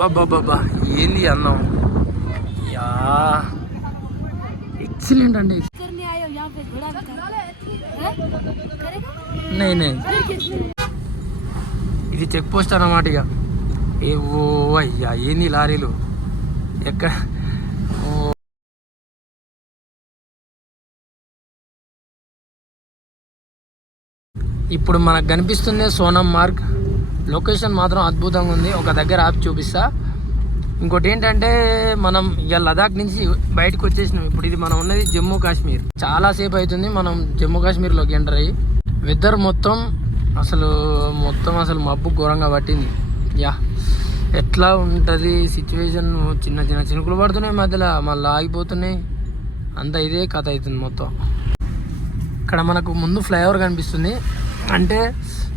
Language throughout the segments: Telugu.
బాబా ఏంది అన్నం? యా. ఎక్సలెంట్ అండి ఇది చెక్ పోస్ట్ అన్నమాట ఇక. ఏ ఓ అయ్యా ఏంది లారీలు? ఎక్కడ? ఇప్పుడు మనకు కనిపిస్తుంది సోనం మార్క్. లొకేషన్ మాత్రం అద్భుతంగా ఉంది. ఒక దగ్గర ఆపి చూపిస్తా. ఇంకోటి ఏంటంటే మనం ఇక లదాఖ్ నుంచి బయటకు వచ్చేసినాం. ఇప్పుడు ఇది మనం ఉన్నది జమ్మూ కాశ్మీర్. చాలా సేపు అవుతుంది మనం జమ్మూ కాశ్మీర్లోకి ఎంటర్ అయ్యి. వెదర్ మొత్తం అసలు మొత్తం అసలు మబ్బు ఘోరంగా పట్టింది. యా ఎట్లా ఉంటుంది సిచ్యువేషన్ చిన్న చిన్న చినుకులు పడుతున్నాయి మధ్యలో. మళ్ళీ ఆగిపోతున్నాయి. అంతా ఇదే కథ అవుతుంది మొత్తం. ఇక్కడ మనకు ముందు ఫ్లైఓవర్ కనిపిస్తుంది. అంటే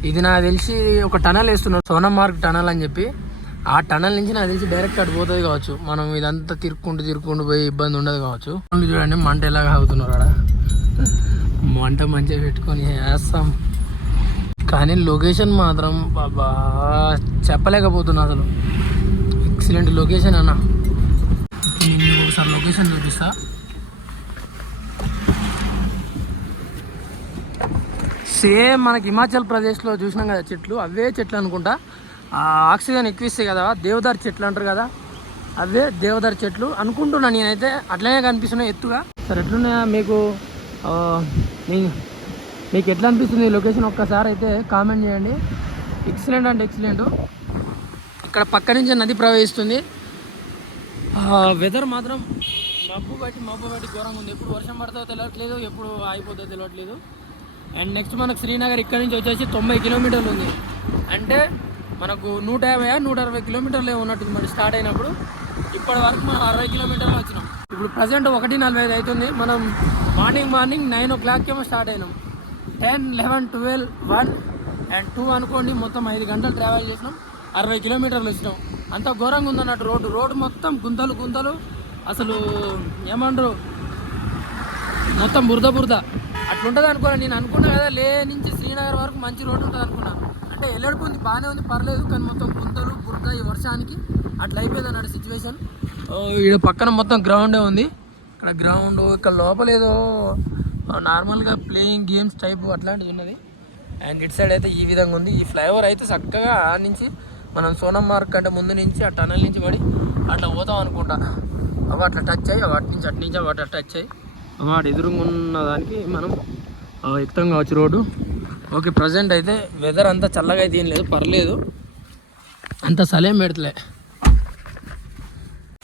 ఇది నాకు తెలిసి ఒక టనల్ వేస్తున్నారు సోనం మార్గ్ టనల్ అని చెప్పి. ఆ టనల్ నుంచి నాకు తెలిసి డైరెక్ట్ అటు పోతుంది కావచ్చు. మనం ఇదంతా తిరుక్కుంటూ తిరుక్కుంటూ పోయి ఇబ్బంది ఉండదు కావచ్చు. చూడండి మంట ఎలాగా అవుతున్నారు ఆడ. మంట మంచిగా పెట్టుకొని వేస్తాం. కానీ లొకేషన్ మాత్రం బాబా చెప్పలేకపోతున్నా అసలు. ఎక్సలెంట్ లొకేషన్ అన్న. నేను ఒకసారి లొకేషన్ చూపిస్తా. సేమ్ మనకి హిమాచల్ ప్రదేశ్లో చూసినాం కదా చెట్లు అవే చెట్లు అనుకుంటా. ఆక్సిజన్ ఎక్కువ ఇస్తాయి కదా దేవదారు చెట్లు అంటారు కదా అవే దేవదారు చెట్లు అనుకుంటున్నా నేనైతే. అట్లనే కనిపిస్తున్నాయి ఎత్తుగా. సరే ఎట్లున్నాయా మీకు? మీకు ఎట్లా అనిపిస్తుంది లొకేషన్? ఒక్కసారి అయితే కామెంట్ చేయండి. ఎక్సలెంట్ అంటే ఎక్సలెంట్ ఇక్కడ పక్క నుంచి నది ప్రవహిస్తుంది. వెదర్ మాత్రం మబ్బు బట్టి మబ్బు బట్టి ఘోరంగా ఉంది. ఎప్పుడు వర్షం పడుతుందో తెలియట్లేదు ఎప్పుడు ఆగిపోతుందో తెలియట్లేదు అండ్ నెక్స్ట్ మనకు శ్రీనగర్ ఇక్కడ నుంచి వచ్చేసి తొంభై కిలోమీటర్లు ఉంది. అంటే మనకు నూట యాభై నూట అరవై కిలోమీటర్లు ఉన్నట్టుంది మరి స్టార్ట్ అయినప్పుడు. ఇప్పటి వరకు మనం అరవై కిలోమీటర్లు వచ్చినాం. ఇప్పుడు ప్రజెంట్ ఒకటి నలభై ఐదు అవుతుంది. మనం మార్నింగ్ మార్నింగ్ నైన్ ఓ క్లాక్కేమో ఏమో స్టార్ట్ అయినాం. Ten eleven twelve one and two అనుకోండి మొత్తం ఐదు గంటలు ట్రావెల్ చేసినాం. అరవై కిలోమీటర్లు వచ్చినాం. అంత ఘోరంగా ఉందన్నట్టు రోడ్డు. రోడ్డు మొత్తం గుంతలు గుంతలు. అసలు ఏమంటారు? మొత్తం బురద బురద. అట్లుంటుంది అనుకున్నా నేను అనుకున్నా కదా లే నుంచి శ్రీనగర్ వరకు మంచి రోడ్డు ఉంటుంది అనుకున్నా. అంటే ఎల్లడిపు ఉంది బాగానే ఉంది పర్లేదు కానీ మొత్తం గుంతలు బురద ఈ వర్షానికి అట్లా అయిపోయింది అన్నట్టు సిచ్యువేషన్ ఈడ పక్కన మొత్తం గ్రౌండే ఉంది. ఇక్కడ గ్రౌండ్ ఇక్కడ లోపల ఏదో నార్మల్గా ప్లేయింగ్ గేమ్స్ టైప్ అట్లాంటిది ఉన్నది. అండ్ ఇటు సైడ్ అయితే ఈ విధంగా ఉంది. ఈ ఫ్లైఓవర్ అయితే చక్కగా ఆ నుంచి మనం సోనం మార్క్ అంటే ముందు నుంచి ఆ టనల్ నుంచి పడి అట్లా పోతాం అనుకుంటా. అవి అట్లా టచ్ అయ్యి అవి అటు నుంచి అటు నుంచి అవి అట్లా టచ్ అయ్యి. వాడు ఎదురుగా ఉన్న దానికి మనం ఆ, ఎక్కుతాం కావచ్చు రోడ్డు. ఓకే ప్రజెంట్ అయితే వెదర్ అంతా చల్లగా అయితే ఏం లేదు పర్లేదు. అంత సలేం పెడతలే.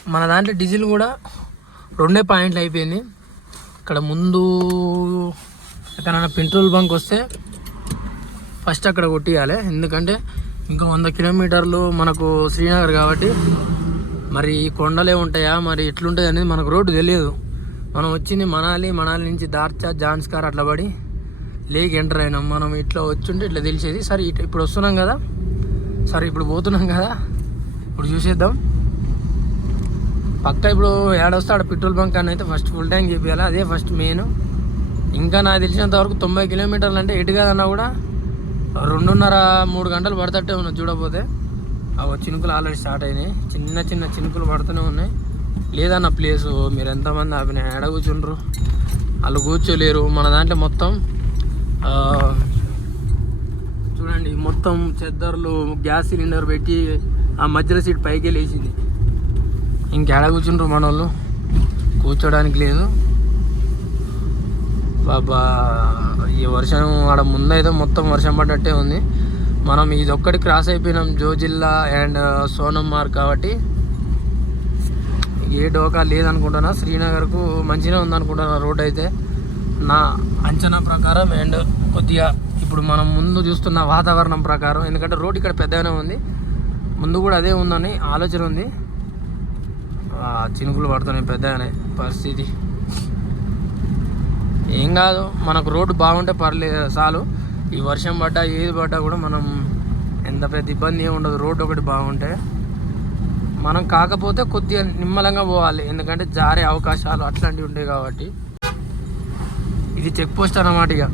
మన దాంట్లో డీజిల్ కూడా రెండే పాయింట్లు అయిపోయింది ఇక్కడ ముందు ఎక్కడైనా పెట్రోల్ బంక్ వస్తే ఫస్ట్ అక్కడ కొట్టియాలి. ఎందుకంటే ఇంకా వంద కిలోమీటర్లు మనకు శ్రీనగర్ కాబట్టి మరి కొండలే ఉంటాయా మరి ఎట్లుంటుంది అనేది మనకు రోడ్డు తెలియదు. మనం వచ్చింది మనాలి మనాలి నుంచి దార్చా జాన్స్కార్ అట్లా పడి లేక్ ఎంటర్ అయినాం. మనం ఇట్లా వచ్చుంటే ఇట్లా తెలిసేది సరే ఇట్లా ఇప్పుడు వస్తున్నాం కదా. సరే ఇప్పుడు పోతున్నాం కదా. ఇప్పుడు చూసేద్దాం. పక్క ఇప్పుడు ఏడొస్తే ఆడ పెట్రోల్ బంక్ అని అయితే ఫస్ట్ ఫుల్ ట్యాంక్ చేయాలి అదే ఫస్ట్ మెయిన్ ఇంకా నాకు తెలిసినంత వరకు తొంభై కిలోమీటర్లు అంటే ఎటు కాదన్నా కూడా రెండున్నర మూడు గంటలు పడతట్టే ఉన్నది చూడకపోతే అవి చినుకులు ఆల్రెడీ స్టార్ట్ అయినాయి. చిన్న చిన్న చినుకులు పడుతూనే ఉన్నాయి. లేదన్న ప్లేసు మీరు ఎంతమంది ఆపిన ఎడ కూర్చుండ్రు? వాళ్ళు కూర్చోలేరు. మన దాంట్లో మొత్తం చూడండి మొత్తం చెద్దర్లు గ్యాస్ సిలిండర్ పెట్టి ఆ మధ్యలో సీట్ పైకి వెళ్ళేసింది ఇంకేడ కూర్చుండ్రు మన వాళ్ళు కూర్చోడానికి లేదు. బాబా ఈ వర్షం ఆడ ముందైతే మొత్తం వర్షం పడ్డట్టే ఉంది. మనం ఇది ఒక్కటి క్రాస్ అయిపోయినాం జో జిల్లా అండ్ సోనం మార్గ్ కాబట్టి. ఏ డోకా లేదనుకుంటున్నా. శ్రీనగర్కు మంచిగా ఉందనుకుంటున్నా రోడ్ అయితే. నా అంచనా ప్రకారం అండ్ కొద్దిగా ఇప్పుడు మనం ముందు చూస్తున్న వాతావరణం ప్రకారం ఎందుకంటే రోడ్ ఇక్కడ పెద్దగానే ఉంది. ముందు కూడా అదే ఉందని ఆలోచన ఉంది. చినుకులు పడుతున్నాయి పెద్దగానే పరిస్థితి. ఏం కాదు మనకు రోడ్డు బాగుంటే పర్లేదు చాలు. ఈ వర్షం పడ్డా ఏది పడ్డా కూడా మనం ఎంత పెద్ద ఇబ్బంది ఏమి ఉండదు. రోడ్డు ఒకటి బాగుంటే మనం కాకపోతే కొద్దిగా నిమ్మలంగా పోవాలి. ఎందుకంటే జారే అవకాశాలు అట్లాంటివి ఉంటాయి కాబట్టి. ఇది చెక్ పోస్ట్ అన్నమాట ఇక.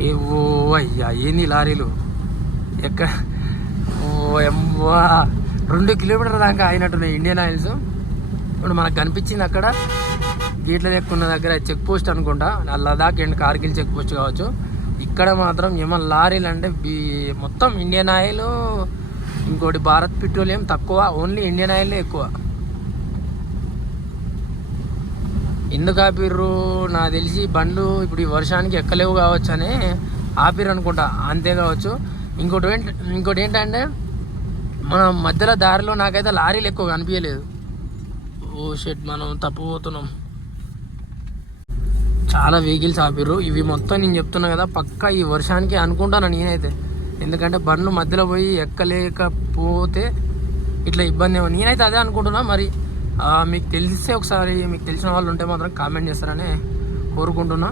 ఏ ఓ అయ్యా ఏంది లారీలు? ఎక్కడ? ఓ ఎంబా రెండు కిలోమీటర్ల దాకా అయినట్టున్నాయి ఇండియన్ ఆయిల్స్. ఇప్పుడు మనకు కనిపించింది అక్కడ. గేట్ల ఎక్కున్న దగ్గర చెక్ పోస్ట్ అనుకుంటా. Ladakh and Kargil check post కావచ్చు. ఇక్కడ మాత్రం ఏమో లారీలు అంటే బీ- మొత్తం ఇండియన్ ఆయిల్ ఇంకోటి భారత్ పెట్రోలియం తక్కువ ఓన్లీ ఇండియన్ ఆయిలే ఎక్కువ. ఎందుకు ఆపిర్రు? నాకు తెలిసి బండ్లు ఇప్పుడు ఈ వర్షానికి ఎక్కలేవు కావచ్చు అని ఆపిర్రు అనుకుంటా. అంతే కావచ్చు. ఇంకోటి ఇంకోటి ఏంటంటే మన మధ్యలో దారిలో నాకైతే లారీలు ఎక్కువ కనిపించలేదు ఓ షెట్ మనం తప్పిపోతున్నాం. చాలా వెహికల్స్ ఆపిర్రు. ఇవి మొత్తం నేను చెప్తున్నా కదా పక్కా ఈ వర్షానికి అనుకుంటాను నేనైతే. ఎందుకంటే బండ్లు మధ్యలో పోయి ఎక్కలేకపోతే ఇట్లా ఇబ్బంది ఏమో. నేనైతే అదే అనుకుంటున్నా. మరి మీకు తెలిస్తే ఒకసారి మీకు తెలిసిన వాళ్ళు ఉంటే మాత్రం కామెంట్ చేస్తారని కోరుకుంటున్నా.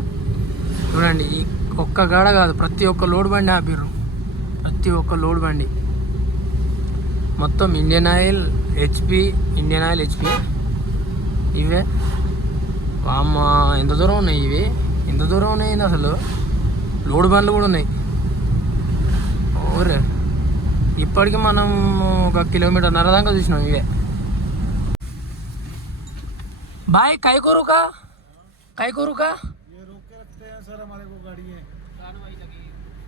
చూడండి ఈ ఒక్క గాడ కాదు ప్రతి ఒక్క లోడ్ బండి ఆపిర్రు. ప్రతి ఒక్క లోడ్ బండి. మొత్తం Indian oil HP Indian oil HP. ఇవే. అమ్మ ఎంత దూరం ఉన్నాయి ఇవి? ఎంత దూరం ఉన్నాయి అసలు? లోడ్ బండ్లు కూడా ఉన్నాయి. ఓరే ఇప్పటికి మనం ఒక కిలోమీటర్ నర దాకా చూసినాం ఇవే బాయ్ కైకోరుకా కైకోరుకా ये रोक के रखते हैं सर हमारे को गाड़ी है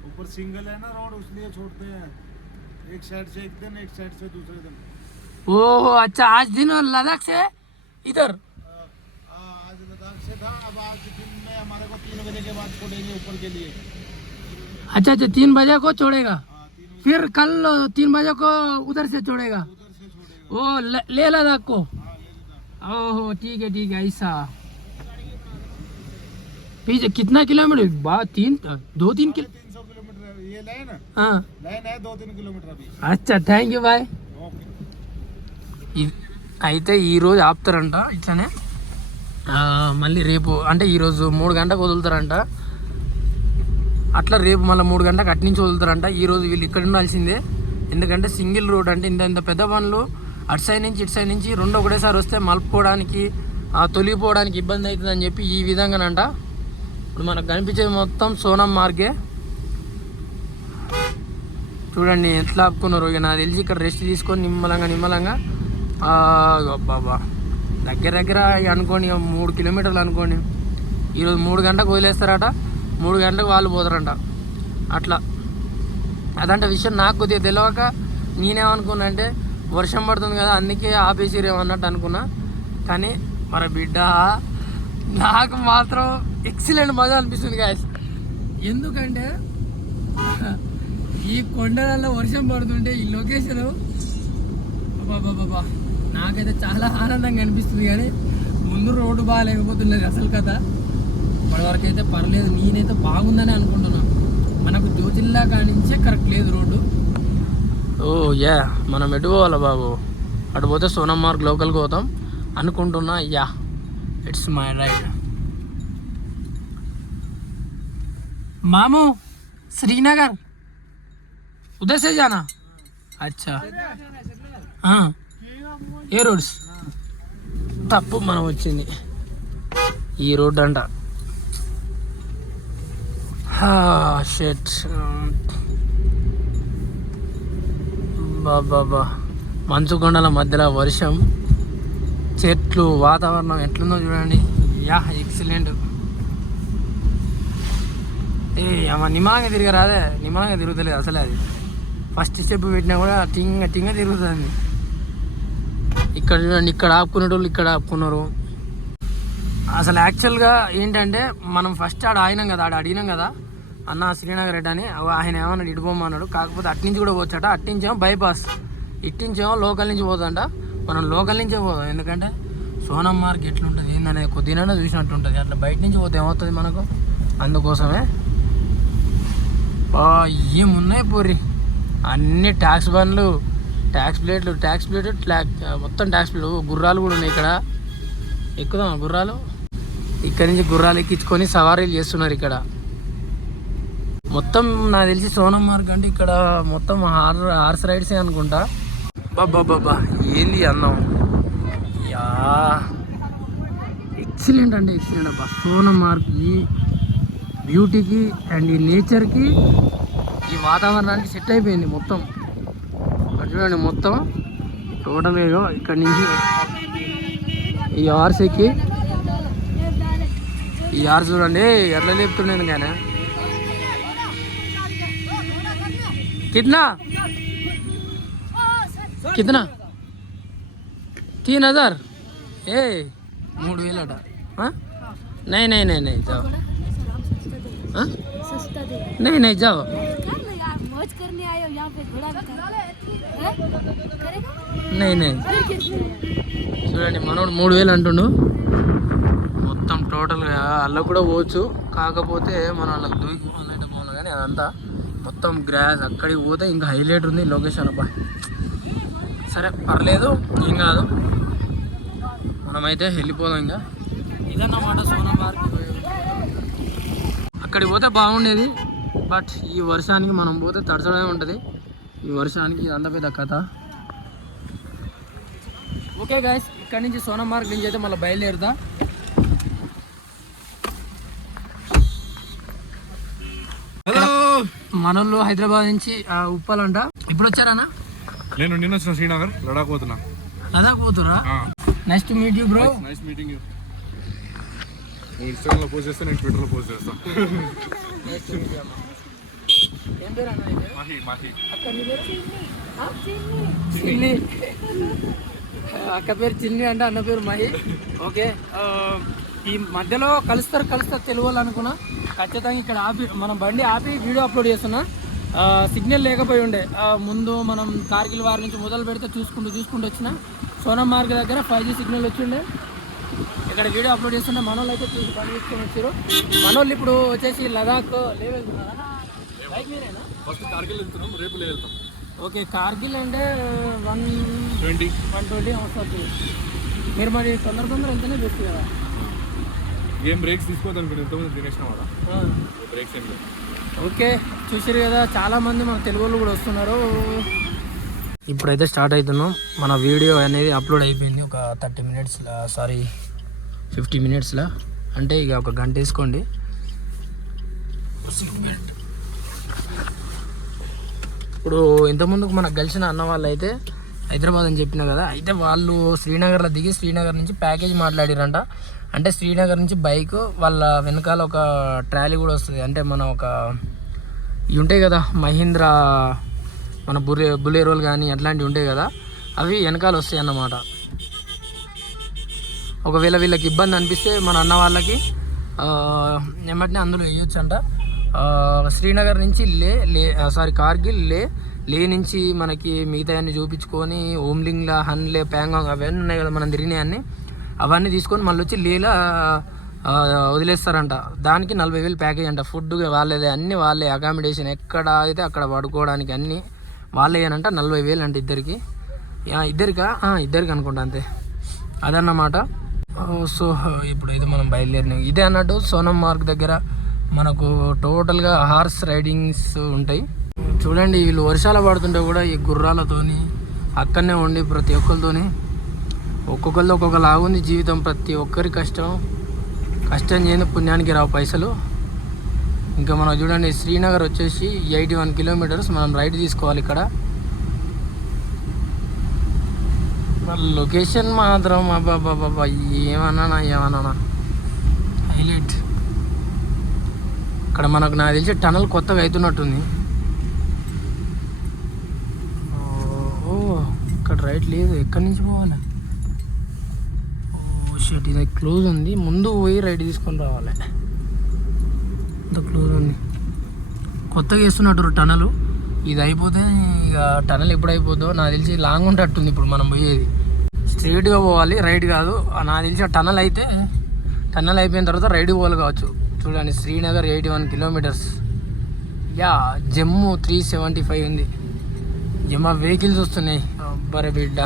ऊपर सिंगल है ना रोड इसलिए छोड़ते हैं एक साइड से एक दिन एक साइड से दूसरे दिन ओ अच्छा आज दिन लद्दाख से इधर आ, आज लद्दाख से था अब आज दिन में हमारे को तीन बजे के बाद छोड़ेंगे ऊपर के लिए अच्छा अच्छा तीन बजे को छोड़ेगा हाँ तीन फिर कल तीन बजे को उधर से छोड़ेगा उधर से छोड़ेगा वो ले ले लद्दाख को हाँ ले लेता ओहो ठीक है ठीक है ऐसा पीछे कितना किलोमीटर बा तीन दो तीन किलो तीन सौ किलोमीटर है। ये लाइन हाँ लाइन है दो तीन किलोमीटर अभी अच्छा థ్యాంక్ యూ బాయ్ ओके ఇది అయితే ఈరోజు ఆపుతారంట ఇట్లానే ఆ, మళ్ళీ రేపు అంటే ఈరోజు మూడు గంటలకు వదులుతారంట అట్లా రేపు మళ్ళీ మూడు గంటలకు అటు నుంచి వదులుతారంట. ఈరోజు వీళ్ళు ఇక్కడ ఉండాల్సిందే. ఎందుకంటే సింగిల్ రోడ్ అంటే ఇంత ఇంత పెద్ద పనులు. అటు సైడ్ నుంచి ఇటు సైడ్ నుంచి రెండు ఒకటేసారి వస్తే మలుపుకోవడానికి ఆ, తొలిగిపోవడానికి ఇబ్బంది అవుతుందని చెప్పి ఈ విధంగానంట. ఇప్పుడు మనకు కనిపించేది మొత్తం సోనం మార్గే. చూడండి ఎట్లా ఆపుకున్నారు ఇక నాకు తెలిసి ఇక్కడ రెస్ట్ తీసుకొని నిమ్మలంగా నిమ్మలంగా. బాబా దగ్గర దగ్గర అనుకోండి మూడు కిలోమీటర్లు అనుకోండి. ఈరోజు మూడు గంటలకు వదిలేస్తారట. మూడు గంటలకు వాళ్ళు పోతారంట. అట్లా. అదంటే విషయం నాకు కొద్దిగా తెలియక నేనేమనుకున్నా అంటే వర్షం పడుతుంది కదా అందుకే ఆపేసిరేమన్నట్టు అనుకున్నా. కానీ మన బిడ్డ నాకు మాత్రం ఎక్సలెంట్ మజా అనిపిస్తుంది గాయస్ ఎందుకంటే ఈ కొండలలో వర్షం పడుతుంటే ఈ లొకేషన్ బాబా నాకైతే చాలా ఆనందంగా అనిపిస్తుంది. కానీ ముందు రోడ్డు బాగాలేకపోతున్నది అసలు కథ. ఇప్పటివరకు అయితే పర్లేదు నేనైతే బాగుందని అనుకుంటున్నాను మనకు జ్యోతిల్లా కానించే కరెక్ట్ లేదు రోడ్డు. ఓ యా మనం ఎటు పోవాలా బాబు? అటు పోతే సోనమ్మార్గ్ లోకల్కి పోతాం. అనుకుంటున్నా యా ఇట్స్ మై రైట్ మాము శ్రీనగర్. ఉదయ్ జానా అచ్చా. ఏ రోడ్స్? తప్పు మనం వచ్చింది. ఈ రోడ్ అంట. Ah, షెట్ బాబా మంచు కొండల మధ్యలో వర్షం. చెట్లు వాతావరణం ఎట్లుందో చూడండి. యా ఎక్సలెంట్ ఏ అమ్మ నిమాంగా తిరగరాదే నిమాంగా తిరుగుతలేదు అసలే అది. ఫస్ట్ స్టెప్ పెట్టినా కూడా టింగ టింగ తిరుగుతుంది. ఇక్కడ చూడండి ఇక్కడ ఆపుకునేటోళ్ళు ఇక్కడ ఆపుకున్నారు. అసలు యాక్చువల్గా ఏంటంటే మనం ఫస్ట్ ఆడ ఆగినాం కదా ఆడ అడిగినాం కదా అన్న శ్రీనగర్ రెడ్డి అని ఆయన ఆయన ఏమన్నా ఇడిపోమన్నాడు. కాకపోతే అట్నుంచి కూడా పోవచ్చట. అట్నుంచేమో బైపాస్ ఇట్టించేమో లోకల్ నుంచి పోతుందంట మనం లోకల్ నుంచే పోదాం. ఎందుకంటే సోనం మార్క్ ఎట్లుంటుంది? ఏందనేది కొద్దినైనా చూసినట్టు ఉంటుంది అట్లా బయట నుంచి పోతే ఏమవుతుంది మనకు? అందుకోసమే. బా ఏమున్నాయి పోరి అన్ని ట్యాక్స్ బండ్లు ట్యాక్స్ ప్లేట్లు ట్యాక్స్ ప్లేట్ మొత్తం ట్యాక్స్ ప్లేట్లు. గుర్రాలు కూడా ఉన్నాయి ఇక్కడ. ఎక్కుదాం గుర్రాలు? ఇక్కడ నుంచి గుర్రాలు ఎక్కించుకొని సవారీలు చేస్తున్నారు ఇక్కడ. మొత్తం నాకు తెలిసి సోనం మార్గ్ అంటే ఇక్కడ మొత్తం హార్ హార్స్ రైడ్సే అనుకుంటా. బాబా బాబా ఏంది అన్నం యా. ఎక్సలెంట్ అంటే ఎక్సలెంట్ అబ్బా. సోనం మార్గ్ ఈ బ్యూటీకి అండ్ ఈ నేచర్కి ఈ వాతావరణానికి సెట్ అయిపోయింది మొత్తం. చూడండి మొత్తం. టోటల్ ఇక్కడ నుంచి ఈ ఆర్స్ ఎక్కి ఈ ఆర్స్ చూడండి ఎట్లా చెప్తుండేది కానీ. कितना कितना तीन हजार ए మూడు వేలు అట नहीं नहीं नहीं नहीं जाओ हाँ? सस्ता दे नहीं नहीं जाओ कर लो यार मौज करने आए हो यहाँ पे घोड़ा भी कर हैं? करेगा नहीं नहीं फिर कितने हैं? చూడండి మనోడు మూడు వేలు అంటుండు మొత్తం టోటల్గా అల్ల కూడా పోవచ్చు కాకపోతే మన వాళ్ళకి దూకి పోవాలంటే పోవాలి కానీ అదంతా మొత్తం గ్రాస్ అక్కడికి పోతే ఇంకా హైలైట్ ఉంది. లొకేషన్ అబ్బా. సరే పర్లేదు ఏం కాదు. మనమైతే వెళ్ళిపోదాం ఇంకా. ఇదన్నమాట సోనా పార్క్. అక్కడికి పోతే బాగుండేది. బట్ ఈ వర్షానికి మనం పోతే తడసడమే ఉంటుంది. ఈ వర్షానికి ఇదంతా పెద్ద కథ. ఓకే గాయస్ ఇక్కడ నుంచి సోనా మార్గ్ నుంచి అయితే మళ్ళీ బయలుదేరుతా. మనోళ్ళు హైదరాబాద్ నుంచి ఉప్పలంట. ఇప్పుడు వచ్చారనా నేను నిన్న వచ్చిన శ్రీనగర్ లడాక్ పోతున్నా. Ladakh పోతురా? Nice to meet you bro nice meeting you నువ్వు ఇన్స్టాగ్రామ్లో పోస్ట్ చేస్తే నేను ట్విట్టర్లో పోస్ట్ చేస్తా. ఏం పేరు అన్న? మాహి మాహి? చిన్ని. అక్క పేరు చిన్ని అంటే అన్న పేరు మహి. ఓకే ఈ మధ్యలో కలుస్తారు కలుస్తారు తెలుగు అనుకున్నా. ఖచ్చితంగా ఇక్కడ ఆపి మనం బండి ఆపి వీడియో అప్లోడ్ చేస్తున్నా. సిగ్నల్ లేకపోయి ఉండే. ముందు మనం కార్గిల్ వారి నుంచి మొదలు పెడితే చూసుకుంటూ చూసుకుంటూ వచ్చిన. సోనం మార్గ్ దగ్గర ఫైవ్ జీ సిగ్నల్ వచ్చిండే ఇక్కడ వీడియో అప్లోడ్ చేస్తుంటే మనోళ్ళు అయితే చూసి పని తీసుకొని వచ్చారు. మనోళ్ళు ఇప్పుడు వచ్చేసి లదాఖ్ ఓకే కార్గిల్ అంటే వన్ ట్వంటీ వన్ ట్వంటీ వస్తుంది మీరు మరి తొందర తొందర వెళ్తేనే బెస్ట్ కదా. ఏం బ్రేక్స్ తీసుకోవద్దు అనుకుని ఎంతమంది తినేసిన వాడా. బ్రేక్స్ ఏం ఓకే చూసారు కదా చాలా మంది మన తెలుగు వాళ్ళు కూడా వస్తున్నారు. ఇప్పుడైతే స్టార్ట్ అవుతున్నాం మన వీడియో అనేది అప్లోడ్ అయిపోయింది ఒక థర్టీ మినిట్స్లో సారీ ఫిఫ్టీ మినిట్స్లో అంటే ఇక ఒక గంట వేసుకోండి. ఇప్పుడు ఇంతకుముందుకు మనకు కలిసిన అన్న వాళ్ళు అయితే హైదరాబాద్ అని చెప్పిన కదా అయితే వాళ్ళు శ్రీనగర్లో దిగి శ్రీనగర్ నుంచి ప్యాకేజ్ మాట్లాడిరంట. అంటే శ్రీనగర్ నుంచి బైక్ వాళ్ళ వెనకాల ఒక ట్రాలీ కూడా వస్తుంది. అంటే మన ఒక ఇవి ఉంటాయి కదా మహీంద్రా మన బులే బులేరోలు కానీ అట్లాంటివి ఉంటాయి కదా అవి వెనకాల వస్తాయి అన్నమాట. ఒకవేళ వీళ్ళకి ఇబ్బంది అనిపిస్తే మన అన్న వాళ్ళకి ఆ, ఏమంటే అందులో వేయొచ్చు అంట శ్రీనగర్ నుంచి లే లే సారీ కార్గిల్ లే లే నుంచి మనకి మిగతా అన్ని చూపించుకొని ఓమ్లింగ్లా హన్లే ప్యాంగాంగ్ అవన్నీ ఉన్నాయి కదా మనం తిరిగినాయి అన్నీ అవన్నీ తీసుకొని మళ్ళీ వచ్చి లేలా వదిలేస్తారంట. దానికి నలభై వేలు ప్యాకేజ్ అంట. ఫుడ్ వాళ్ళదే అన్ని వాళ్ళే. అకామిడేషన్ ఎక్కడ అయితే అక్కడ పడుకోవడానికి అన్ని వాళ్ళే అనంట నలభై వేలు అంట ఇద్దరికి. ఇద్దరికా? ఇద్దరికి అనుకుంటా అంతే. అదన్నమాట. సో ఇప్పుడు ఇది మనం బయలుదేరినాం ఇదే అన్నట్టు సోనం మార్గ్ దగ్గర మనకు టోటల్గా హార్స్ రైడింగ్స్ ఉంటాయి. చూడండి వీళ్ళు వర్షాలు పడుతుంటే కూడా ఈ గుర్రాలతోని అక్కడనే ఉండి ప్రతి ఒక్కరితోని ఒక్కొక్కరితో ఒక్కొక్క లాగుంది జీవితం ప్రతి ఒక్కరి కష్టం. కష్టం చేయని పుణ్యానికి రావు పైసలు. ఇంకా మనం చూడండి శ్రీనగర్ వచ్చేసి ఎయిటీ వన్ కిలోమీటర్స్ మనం రైడ్ తీసుకోవాలి ఇక్కడ. లొకేషన్ మాత్రం అబ్బాబాబా ఏమన్నానా ఏమన్నానా హైలైట్. ఇక్కడ మనకు నాకు తెలిసి టనల్ కొత్తగా అవుతున్నట్టుంది ఓ, ఓ ఇక్కడ రైట్ లేదు. ఎక్కడి నుంచి పోవాలి? షట్ ఇది క్లోజ్ ఉంది. ముందు పోయి రైట్ తీసుకొని రావాలి. ఇంత క్లోజ్ ఉంది. కొత్తగా వేస్తున్నట్టు టనలు. ఇది అయిపోతే ఇక టనల్ ఎప్పుడు అయిపోతుందో నాకు తెలిసి లాంగ్ ఉంటట్టుంది ఇప్పుడు మనం పోయేది. స్ట్రైట్గా పోవాలి రైట్ కాదు. నాకు తెలిసి ఆ టనల్ అయితే టనల్ అయిపోయిన తర్వాత రైడ్ పోవాలి కావచ్చు. చూడండి Srinagar eighty one kilometres. Yeah Jammu three seventy five ఉంది. జమ్మా వెహికల్స్ వస్తున్నాయి. బరే బిడ్డ.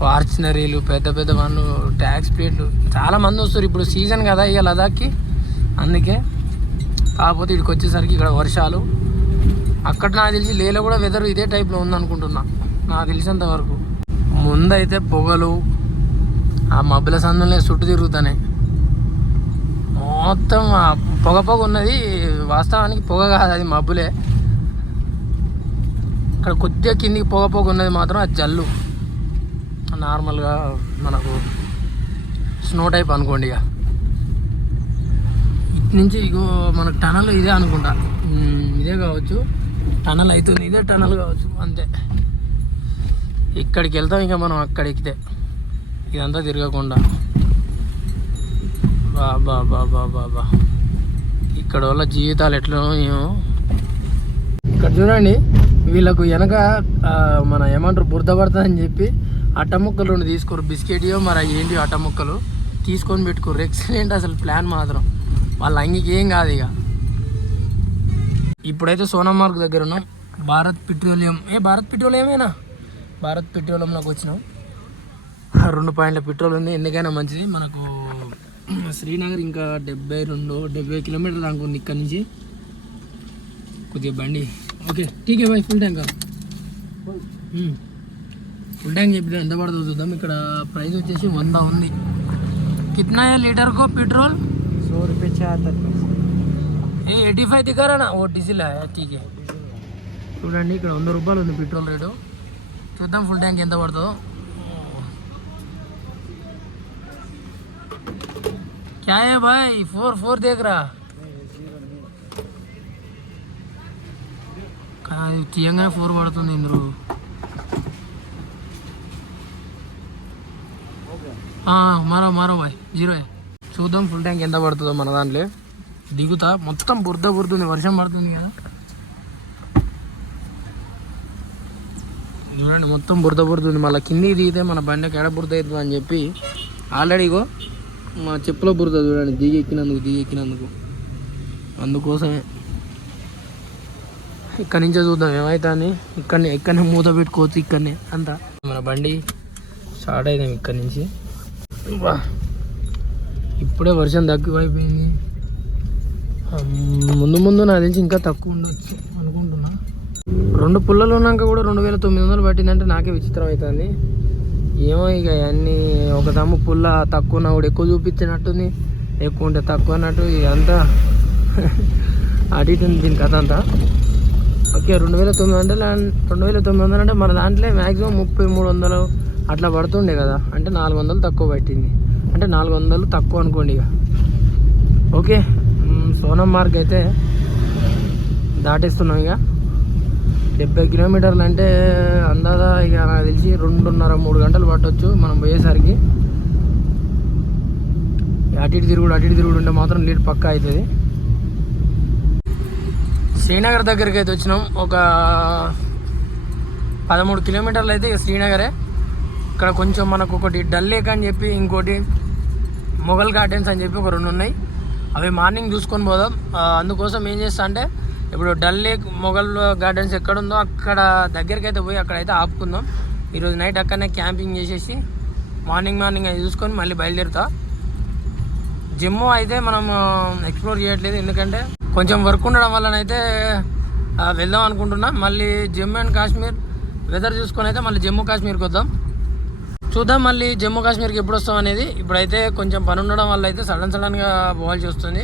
ఫార్చునరీలు పెద్ద పెద్ద వాళ్ళు ట్యాక్స్ ప్లేట్లు చాలా మంది వస్తారు. ఇప్పుడు సీజన్ కదా ఇక లదాఖ్కి అందుకే కాకపోతే ఇక్కడికి వచ్చేసరికి ఇక్కడ వర్షాలు. అక్కడ నాకు తెలిసి లేలో కూడా వెదర్ ఇదే టైప్లో ఉందనుకుంటున్నా. నాకు తెలిసినంత వరకు. ముందైతే పొగలు ఆ మబ్బుల సందులనే చుట్టూ తిరుగుతానే మొత్తం పొగ పొగ ఉన్నది. వాస్తవానికి పొగ కాదు అది మబ్బులే. ఇక్కడ కొద్దిగా కిందికి పొగ పొగ ఉన్నది మాత్రం అది జల్లు. నార్మల్గా మనకు స్నో టైప్ అనుకోండి ఇక. ఇటు నుంచి ఇగో మనకు టనల్ ఇదే అనుకుంటా. ఇదే కావచ్చు. టనల్ అవుతుంది ఇదే టనల్ కావచ్చు అంతే. ఇక్కడికి వెళ్తాం ఇక మనం అక్కడ ఎక్కితే ఇదంతా తిరగకుండా. బా బా బా బా బా బా. ఇక్కడ వాళ్ళ జీవితాలు ఎట్లనో ఏమో ఇక్కడ చూడండి వీళ్ళకు వెనక మన ఏమంటారు బురద పడుతుందని చెప్పి అట్ట ముక్కలు రెండు తీసుకోరు. బిస్కెటియో మరి ఏంటి అట్ట ముక్కలు? తీసుకొని పెట్టుకోరు. ఎక్సలెంట్ అసలు ప్లాన్ మాత్రం. వాళ్ళ అంగికి ఏం కాదు ఇక. ఇప్పుడైతే సోనామార్గ్ దగ్గర ఉన్నాం. భారత్ పెట్రోలియం. ఏ భారత్ పెట్రోలియమేనా? భారత్ పెట్రోలియంలోకి వచ్చినాం. రెండు పాయింట్ల పెట్రోల్ ఉంది. ఎందుకైనా మంచిది. మనకు శ్రీనగర్ ఇంకా డెబ్బై రెండు డెబ్బై కిలోమీటర్లు దాకా ఉంది ఇక్కడ నుంచి. కొద్దిగా బండి. ఓకే. టీకే బాయ్ ఫుల్ ట్యాంక్. ఉంటాయని చెప్పి ఎంత పడుతుంది చూద్దాం. ఇక్కడ ప్రైస్ వచ్చేసి వంద ఉంది. కిట్నా లీటర్ కో పెట్రోల్? సో सौ रुपये छिहत्तर पैसे ये एटी చూడండి ఇక్కడ వంద రూపాయలు ఉంది పెట్రోల్ రేటు. చూద్దాం ఫుల్ ట్యాంక్ ఎంత పడుతుందో. క్యా హే ఫోర్ ఫోర్ దగ్గరా తీయంగానే ఫోర్ పడుతుంది ఇందులో. మారో మారో బాయ్ జీరో చూద్దాం ఫుల్ ట్యాంక్ ఎంత పడుతుందో మన దాంట్లో. దిగుతా. మొత్తం బురద బురద వర్షం పడుతుంది కదా. చూడండి మొత్తం బురద బురద మళ్ళీ కిందికి దిగితే మన బండికి ఎడ బురద అవుతుంది అని చెప్పి ఆల్రెడీ ఇగో మా చెప్పులో బురద చూడండి. దిగి ఎక్కినందుకు దిగి ఎక్కినందుకు. అందుకోసమే. ఇక్కడి నుంచే చూద్దాం ఏమైతుంది ఇక్కడనే ఇక్కడనే మూత పెట్టుకోవచ్చు ఇక్కడనే. అంతా. మన బండి స్టార్ట్ అవుతాం ఇక్కడి నుంచి. వా. ఇప్పుడే వర్షం తక్కువైపోయింది. ముందు ముందు నాకు తెలిసి ఇంకా తక్కువ ఉండొచ్చు అనుకుంటున్నా. రెండు పుల్లలు ఉన్నాక కూడా రెండు వేల తొమ్మిది వందలు పట్టిందంటే నాకే విచిత్రం అవుతుంది. ఏమో ఇక అన్నీ ఒక దమ్ము పుల్ల తక్కువ ఉన్నా కూడా ఎక్కువ చూపించినట్టుంది. ఎక్కువ ఉంటే తక్కువ అన్నట్టు ఇదంతా అటు ఇటు ఉంది దీని కథ అంతా. ఓకే రెండు వేల తొమ్మిది వందలు రెండు వేల తొమ్మిది వందలు అంటే మన దాంట్లో మ్యాక్సిమం ముప్పై మూడు వందలు అట్లా పడుతుండే కదా. అంటే నాలుగు వందలు తక్కువ పట్టింది. అంటే నాలుగు వందలు తక్కువ అనుకోండి ఇక. ఓకే సోనం మార్గ్ అయితే దాటేస్తున్నాం ఇక. డెబ్బై కిలోమీటర్లు అంటే అందాదా ఇక నాకు తెలిసి రెండున్నర మూడు గంటలు పట్టవచ్చు మనం పోయేసరికి. అటు ఇటు తిరుగుడు అటు ఇటు తిరుగుడు ఉంటే మాత్రం లీడ్ పక్కా అవుతుంది. శ్రీనగర్ దగ్గరికి అయితే వచ్చినాం. ఒక పదమూడు కిలోమీటర్లు అయితే ఇక శ్రీనగరే. ఇక్కడ కొంచెం మనకు ఒకటి డల్ లేక్ అని చెప్పి ఇంకోటి మొఘల్ గార్డెన్స్ అని చెప్పి ఒక రెండు ఉన్నాయి. అవి మార్నింగ్ చూసుకొని పోదాం. అందుకోసం ఏం చేస్తా అంటే ఇప్పుడు డల్ లేక్ మొఘల్ గార్డెన్స్ ఎక్కడ ఉందో అక్కడ దగ్గరికి అయితే పోయి అక్కడైతే ఆపుకుందాం. ఈరోజు నైట్ అక్కడనే క్యాంపింగ్ చేసేసి మార్నింగ్ మార్నింగ్ అది చూసుకొని మళ్ళీ బయలుదేరుతా. జమ్మూ అయితే మనం ఎక్స్ప్లోర్ చేయట్లేదు. ఎందుకంటే కొంచెం వర్క్ ఉండడం వల్లనైతే వెళ్దాం అనుకుంటున్నా. మళ్ళీ జమ్మూ అండ్ కాశ్మీర్ వెదర్ చూసుకొని అయితే మళ్ళీ జమ్మూ కాశ్మీర్కి వద్దాం. చూద్దాం మళ్ళీ జమ్మూ కాశ్మీర్కి ఎప్పుడు వస్తాం అనేది. ఇప్పుడైతే కొంచెం పని ఉండడం వల్ల అయితే సడన్ సడన్గా పోవాల్సి వస్తుంది.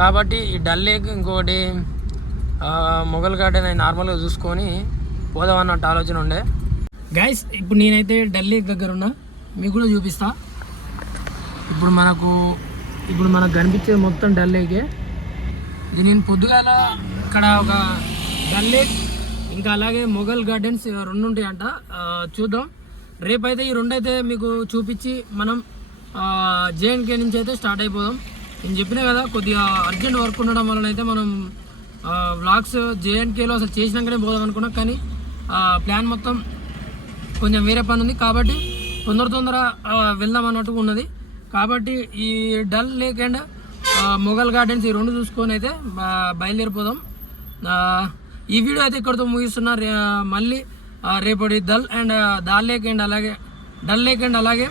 కాబట్టి ఈ డల్ లేక్ ఇంకోటి మొఘల్ గార్డెన్ అవి నార్మల్గా చూసుకొని పోదాం అన్నట్టు ఆలోచన ఉండే. గైస్ ఇప్పుడు నేనైతే డల్ లేక్ దగ్గర ఉన్నా. మీకు కూడా చూపిస్తా. ఇప్పుడు మనకు ఇప్పుడు మనకు కనిపించేది మొత్తం డల్ లేకే. ఇది నేను పొద్దుగాల ఇక్కడ ఒక డల్ లేక్ ఇంకా అలాగే మొఘల్ గార్డెన్స్ రెండు ఉంటాయంట. చూద్దాం. రేపైతే ఈ రెండు అయితే మీకు చూపించి మనం జేఎన్కే నుంచి అయితే స్టార్ట్ అయిపోదాం. నేను చెప్పినా కదా కొద్దిగా అర్జెంట్ వర్క్ ఉండడం వలన అయితే మనం వ్లాగ్స్ జేఎన్కేలో అసలు చేసినాకనే పోదాం అనుకున్నాం. కానీ ప్లాన్ మొత్తం కొంచెం వేరే పని ఉంది. కాబట్టి తొందర తొందర వెళ్దాం అన్నట్టుగా ఉన్నది. కాబట్టి ఈ Dal lake and Mughal gardens ఈ రెండు చూసుకొని అయితే బయలుదేరిపోదాం. ఈ వీడియో అయితే ఇక్కడితో ముగిస్తున్నారు మళ్ళీ రేపటి Dal and Dal lake and అలాగే డల్ లేక్ అండ్ అలాగే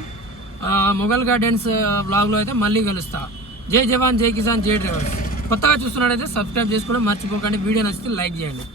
మొఘల్ గార్డెన్స్ బ్లాగ్లో అయితే మళ్ళీ కలుస్తా. జై జవాన్ జై కిసాన్ జై డ్రైవర్స్. కొత్తగా చూస్తున్నాడైతే సబ్స్క్రైబ్ చేసుకోవడం మర్చిపోకండి. వీడియో నచ్చితే లైక్ చేయండి.